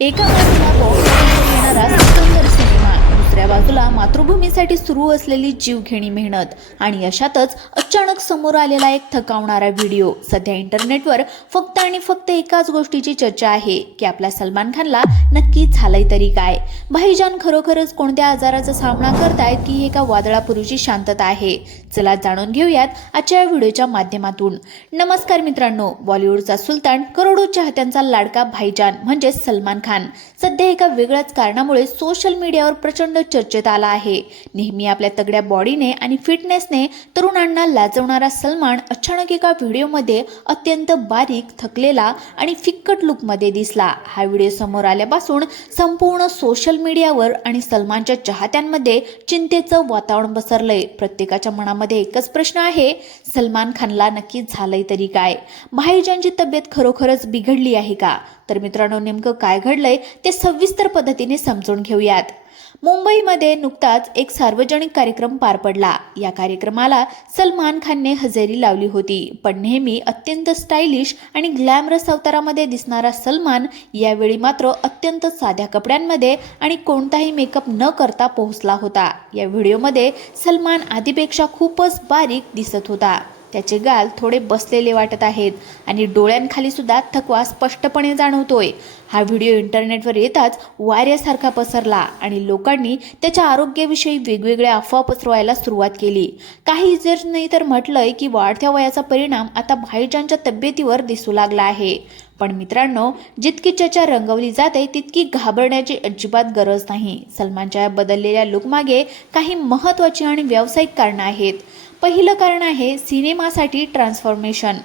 एका बाजूला बॉक्स येणारा सिकंदर सिनेमा, दुसऱ्या बाजूला मातृभूमीसाठी सुरू असलेली जीवघेणी मेहनत आणि अशातच अचानक समोर आलेला एक थकावणारा व्हिडिओ. सध्या इंटरनेटवर फक्त आणि फक्त एकाच गोष्टीची चर्चा आहे की आपल्या सलमान खानला नक्की झालंय तरी काय. भाईजान खरोखरच कोणत्या आजाराचा सामना करतायत की एका वादळापूर्वीची शांतता आहे? चला जाणून घेऊयात आजच्या व्हिडिओच्या माध्यमातून. नमस्कार मित्रांनो, बॉलिवूडचा सुलतान, करोडो चाहत्यांचा लाडका भाईजान म्हणजे सलमान खान सध्या एका वेगळ्याच कारणामुळे सोशल मीडियावर प्रचंड चर्चेत आला आहे. नेहमी आपल्या तगड्या बॉडीने आणि फिटनेसने तरुणांना लाजवणारा सलमान अचानक एका व्हिडिओमध्ये अत्यंत बारीक, थकलेला आणि फिक्कट लुकमध्ये दिसला. हा व्हिडिओ समोर आल्यापासून संपूर्ण सोशल मीडियावर आणि सलमानच्या चाहत्यांमध्ये चिंतेचं वातावरण पसरलंय. प्रत्येकाच्या मनामध्ये एकच प्रश्न आहे, सलमान खानला नक्की झालंय तरी काय? भाईजानची तब्येत खरोखरच बिघडली आहे का? तर मित्रांनो, नेमकं काय घडलंय ते सविस्तर पद्धतीने समजून घेऊयात. मुंबईमध्ये नुकताच एक सार्वजनिक कार्यक्रम पार पडला. या कार्यक्रमाला सलमान खानने हजेरी लावली होती. पण नेहमी अत्यंत स्टायलिश आणि ग्लॅमरस अवतारामध्ये दिसणारा सलमान यावेळी मात्र अत्यंत साध्या कपड्यांमध्ये आणि कोणताही मेकअप न करता पोहोचला होता. या व्हिडिओमध्ये सलमान आधीपेक्षा खूपच बारीक दिसत होता. त्याचे गाल थोडे बसलेले वाटत आहेत आणि डोळ्यांखाली सुद्धा थकवा स्पष्टपणे जाणवतोय. हा व्हिडिओ इंटरनेटवर येताच वाऱ्यासारखा पसरला आणि लोकांनी त्याच्या आरोग्याविषयी वेगवेगळ्या अफवा पसरवायला सुरुवात केली. काही जर नाही तर म्हटलंय की वाढत्या वयाचा परिणाम आता भाईजानच्या तब्येतीवर दिसू लागला आहे. पण मित्रांनो, जितकी चर्चा रंगवली जाते तितकी घाबरण्याची अजिबात गरज नाही. सलमानच्या या बदललेल्या लुकमागे काही महत्त्वाची आणि व्यावसायिक कारणं आहेत. पहिलं कारण आहे सिनेमासाठी ट्रान्सफॉर्मेशन.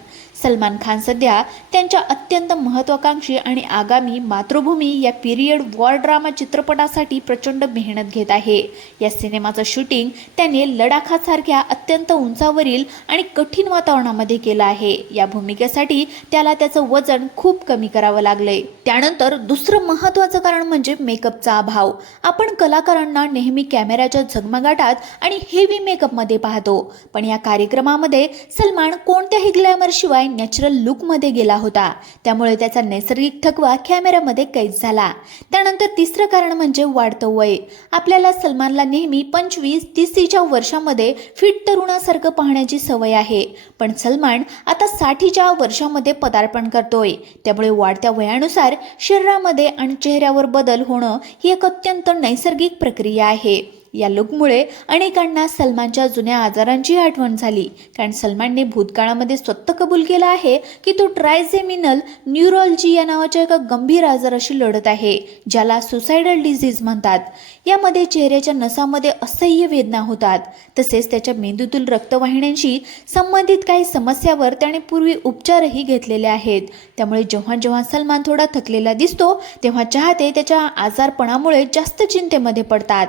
सलमान खान सध्या त्यांच्या अत्यंत महत्त्वाकांक्षी आणि आगामी मातृभूमी या पिरियड वॉर ड्रामा चित्रपटासाठी प्रचंड मेहनत घेत आहे. या सिनेमाचं शूटिंग त्याने लडाखासारख्या अत्यंत उंचावरील आणि कठीण वातावरणामध्ये केलं आहे. या भूमिकेसाठी त्याला त्याचं वजन खूप कमी करावं लागलंय. त्यानंतर दुसरं महत्त्वाचं कारण म्हणजे मेकअपचा अभाव. आपण कलाकारांना नेहमी कॅमेऱ्याच्या झगमगाटात आणि हेवी मेकअपमध्ये पाहतो, पण या कार्यक्रमामध्ये सलमान कोणत्याही ग्लॅमर शिवाय नॅचरल लुकमध्ये गेला होता. त्यामुळे त्याचा नैसर्गिक थकवा कॅमेऱ्यामध्ये कैद झाला. त्यानंतर तिसरं कारण म्हणजे वाढतं वय. आपल्याला सलमानला नेहमी 25-30च्या वर्षामध्ये फिट तरुणासारखं पाहण्याची सवय आहे, पण सलमान आता 60च्या वर्षामध्ये पदार्पण करतोय. त्यामुळे वाढत्या वयानुसार शरीरामध्ये आणि चेहऱ्यावर बदल होणं ही एक अत्यंत नैसर्गिक प्रक्रिया आहे. या लुकमुळे अनेकांना सलमानच्या जुन्या आजारांची आठवण झाली, कारण सलमानने भूतकाळामध्ये स्वतः कबूल केला आहे की तो ट्रायजेमिनल न्यूरोलॉजी या नावाच्या एका गंभीर आजाराशी लढत आहे, ज्याला सुसायडल डिझीज म्हणतात. यामध्ये चेहऱ्याच्या नसामध्ये असह्य वेदना होतात. तसेच त्याच्या मेंदूतील रक्तवाहिन्यांशी संबंधित काही समस्यावर त्याने पूर्वी उपचारही घेतलेले आहेत. त्यामुळे जेव्हा जेव्हा सलमान थोडा थकलेला दिसतो तेव्हा चाहते त्याच्या आजारपणामुळे जास्त चिंतेमध्ये पडतात.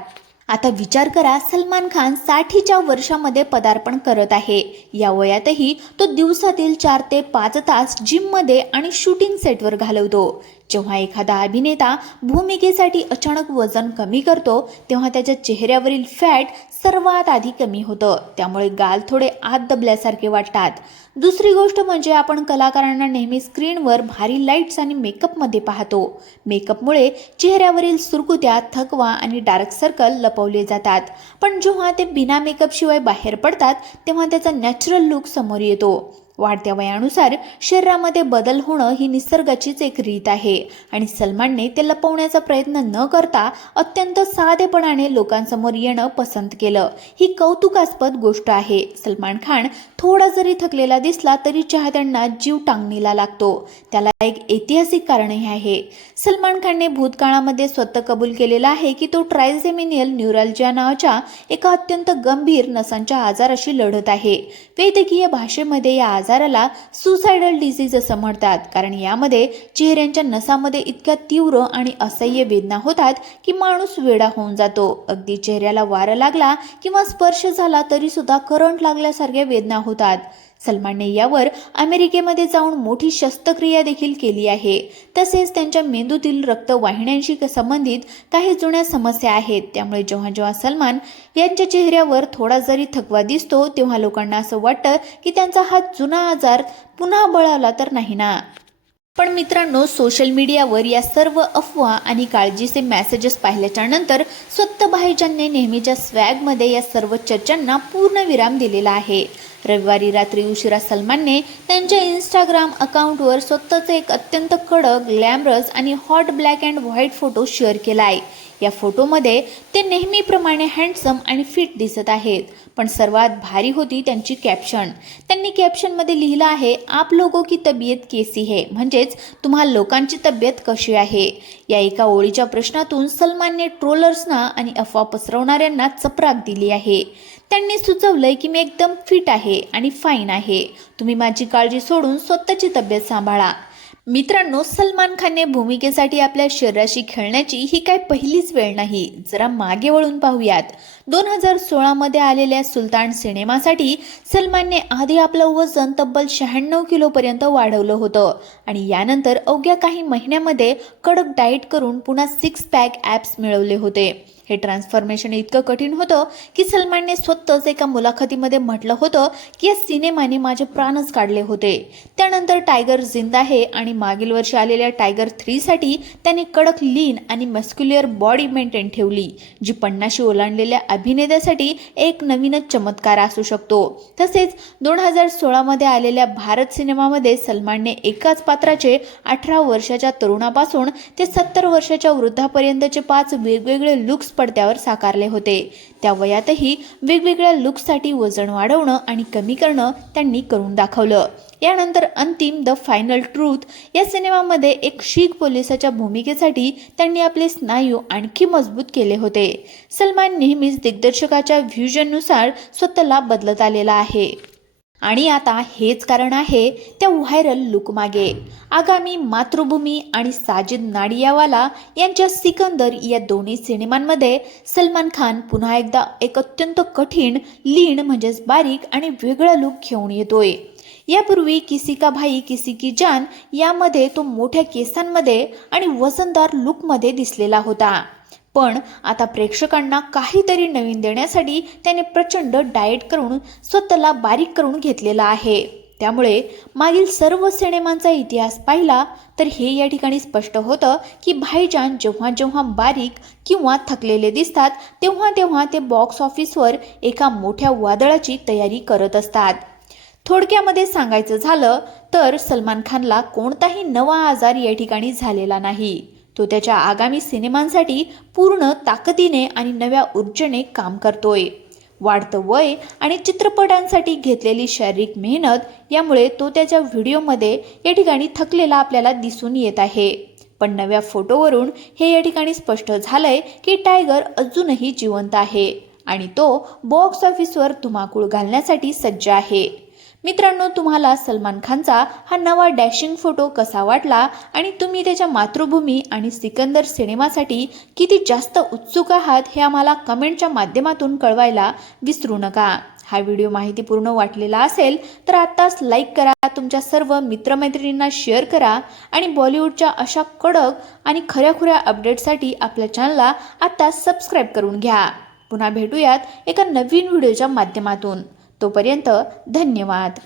आता विचार करा, सलमान खान 60च्या वर्षामध्ये पदार्पण करत आहे. या वयातही तो दिवसातील 4 ते 5 तास जिममध्ये आणि शूटिंग सेटवर घालवतो. जेव्हा एखादा अभिनेता भूमिकेसाठी अचानक वजन कमी करतो तेव्हा त्याच्या चेहऱ्यावरील फॅट सर्वात आधी कमी होतं. त्यामुळे गाल थोडे आत दबल्यासारखे वाटतात. दुसरी गोष्ट म्हणजे आपण कलाकारांना नेहमी स्क्रीनवर भारी लाईट्स आणि मेकअपमध्ये पाहतो. मेकअपमुळे चेहऱ्यावरील सुरकुत्या, थकवा आणि डार्क सर्कल लपवले जातात. पण जेव्हा ते बिना मेकअप शिवाय बाहेर पडतात तेव्हा त्याचा नॅचरल लुक समोर येतो. वाढत्या वयानुसार शरीरामध्ये बदल होणं ही निसर्गाचीच एक रीत आहे आणि सलमानने ते लपवण्याचा प्रयत्न न करता अत्यंत साधेपणाने लोकांसमोर येणं पसंत केलं. ही कौतुकास्पद गोष्ट आहे. सलमान खान थोडा जरी थकलेला दिसला तरी चाहत्यांना जीव टांगणीला लागतो. त्याला एक ऐतिहासिक कारणही आहे. सलमान खानने भूतकाळामध्ये स्वतः कबूल केलेला आहे की तो ट्रायजेमिनियल न्यूरोलॉजी नावाच्या एका अत्यंत गंभीर नसांच्या आजाराशी लढत आहे. वैद्यकीय भाषेमध्ये या आजाराला सुसायडल डिझीज असं म्हणतात, कारण यामध्ये चेहऱ्याच्या नसामध्ये इतक्या तीव्र आणि असह्य वेदना होतात की माणूस वेडा होऊन जातो. अगदी चेहऱ्याला वारा लागला किंवा स्पर्श झाला तरी सुद्धा करंट लागल्यासारख्या वेदना होतात. सलमानने यावर अमेरिकेमध्ये जाऊन मोठी शस्त्रक्रिया देखील केली आहे. तसेच त्यांच्या मेंदूतील रक्तवाहिन्यांशी संबंधित काही जुन्या समस्या आहेत. त्यामुळे जेव्हा जेव्हा सलमान यांच्या चेहऱ्यावर थोडा जरी थकवा दिसतो तेव्हा लोकांना असं वाटतं की त्यांचा हा जुना आजार पुन्हा बळावला तर नाही ना. पण मित्रांनो, सोशल मीडियावर या सर्व अफवा आणि काळजीचे मेसेजेस पाहिल्याच्या नंतर स्वतः भाईजानने नेहमीच्या स्वॅगमध्ये या सर्व चर्चांना पूर्ण विराम दिलेला आहे. रविवारी रात्री उशिरा सलमानने त्यांच्या इंस्टाग्राम अकाउंटवर स्वतःचा एक अत्यंत कडक, ग्लॅमरस आणि hot black and white photo share केला आहे. या फोटोमध्ये ते नेहमीप्रमाणे हँडसम आणि फिट दिसत आहेत. पण सर्वात भारी होती त्यांची कॅप्शन. त्यांनी कॅप्शनमध्ये लिहिलं आहे, आप लोगों की तबीयत कैसी है, म्हणजेच तुम्हा लोकांची तब्येत कशी आहे. या एका ओळीच्या प्रश्नातून सलमानने ट्रोलर्सना आणि अफवा पसरवणाऱ्यांना चपराक दिली आहे. त्यांनी सुचवलंय की मी एकदम फिट आहे आणि फाईन आहे. तुम्ही माझी काळजी सोडून स्वतःची तब्येत सांभाळा. मित्रांनो, सलमान खानने भूमिकेसाठी आपल्या शरीराशी खेळण्याची ही काय पहिलीच वेळ नाही. जरा मागे वळून पाहूयात. 2016 मध्ये आलेल्या सुलतान सिनेमासाठी सलमानने आधी आपलं वजन तब्बल 96 किलोपर्यंत वाढवलं होतं आणि यानंतर अवघ्या काही महिन्यामध्ये कडक डाएट करून पुन्हा 6 पॅक ॲप्स मिळवले होते. हे ट्रान्सफॉर्मेशन इतकं कठीण होतं की सलमानने स्वतःच एका मुलाखतीमध्ये म्हटलं होतं की या सिनेमाने माझे प्राणच काढले होते. त्यानंतर टायगर जिंदा है आणि मागील वर्षी आलेल्या टायगर 3 साठी त्याने कडक लीन आणि मस्क्युलर बॉडी मेंटेन ठेवली, जी 50 ओलांडलेल्या अभिनेत्यासाठी एक नवीनच चमत्कार असू शकतो. तसेच 2016 मध्ये आलेल्या भारत सिनेमामध्ये सलमानने एकाच पात्राचे 18 वर्षाच्या तरुणापासून ते 70 वर्षाच्या वृद्धापर्यंतचे 5 वेगवेगळे लुक्स पडद्यावर साकारले होते. त्या वयातही वेगवेगळ्या लुक्ससाठी वजन वाढवणं आणि कमी करणं त्यांनी करून दाखवलं. यानंतर अंतिम द फायनल ट्रूथ या सिनेमामध्ये एक शीख पोलिसाच्या भूमिकेसाठी त्यांनी आपले स्नायू आणखी मजबूत केले होते. सलमान नेहमीच दिग्दर्शकाच्या व्ह्युजननुसार स्वतःला बदलत आलेला आहे आणि आता हेच कारण आहे त्या व्हायरल लुकमागे. आगामी मातृभूमी आणि साजिद नाडियावाला यांच्या सिकंदर या दोन्ही सिनेमांमध्ये सलमान खान पुन्हा एकदा एक अत्यंत कठीण, लीन म्हणजेच बारीक आणि वेगळा लुक घेऊन येतोय. यापूर्वी किसी का भाई किसी की जान यामध्ये तो मोठ्या केसांमध्ये आणि वजनदार लुकमध्ये दिसलेला होता. पण आता प्रेक्षकांना काहीतरी नवीन देण्यासाठी त्याने प्रचंड डाएट करून स्वतःला बारीक करून घेतलेला आहे. त्यामुळे मागील सर्व सिनेमांचा इतिहास पाहिला तर हे या ठिकाणी स्पष्ट होतं की भाईजान जेव्हा जेव्हा बारीक किंवा थकलेले दिसतात तेव्हा तेव्हा ते बॉक्स ऑफिसवर एका मोठ्या वादळाची तयारी करत असतात. थोडक्यामध्ये सांगायचं झालं तर सलमान खानला कोणताही नवा आजार या ठिकाणी झालेला नाही. तो त्याच्या आगामी सिनेमांसाठी पूर्ण ताकदीने आणि नव्या ऊर्जेने काम करतोय. वाढतं वय आणि चित्रपटांसाठी घेतलेली शारीरिक मेहनत यामुळे तो त्याच्या व्हिडिओमध्ये या ठिकाणी थकलेला आपल्याला दिसून येत आहे. पण नव्या फोटोवरून हे या ठिकाणी स्पष्ट झालंय की टायगर अजूनही जिवंत आहे आणि तो बॉक्स ऑफिसवर धुमाकूळ घालण्यासाठी सज्ज आहे. मित्रांनो, तुम्हाला सलमान खानचा हा नवा डॅशिंग फोटो कसा वाटला आणि तुम्ही त्याच्या मातृभूमी आणि सिकंदर सिनेमासाठी किती जास्त उत्सुक आहात हे आम्हाला कमेंटच्या माध्यमातून कळवायला विसरू नका. हा व्हिडिओ माहितीपूर्ण वाटलेला असेल तर आत्ताच लाईक करा, तुमच्या सर्व मित्रमैत्रिणींना शेअर करा आणि बॉलिवूडच्या अशा कडक आणि खऱ्याखुऱ्या अपडेटसाठी आपल्या चॅनलला आत्ताच सबस्क्राईब करून घ्या. पुन्हा भेटूयात एका नवीन व्हिडिओच्या माध्यमातून. तोपर्यंत धन्यवाद.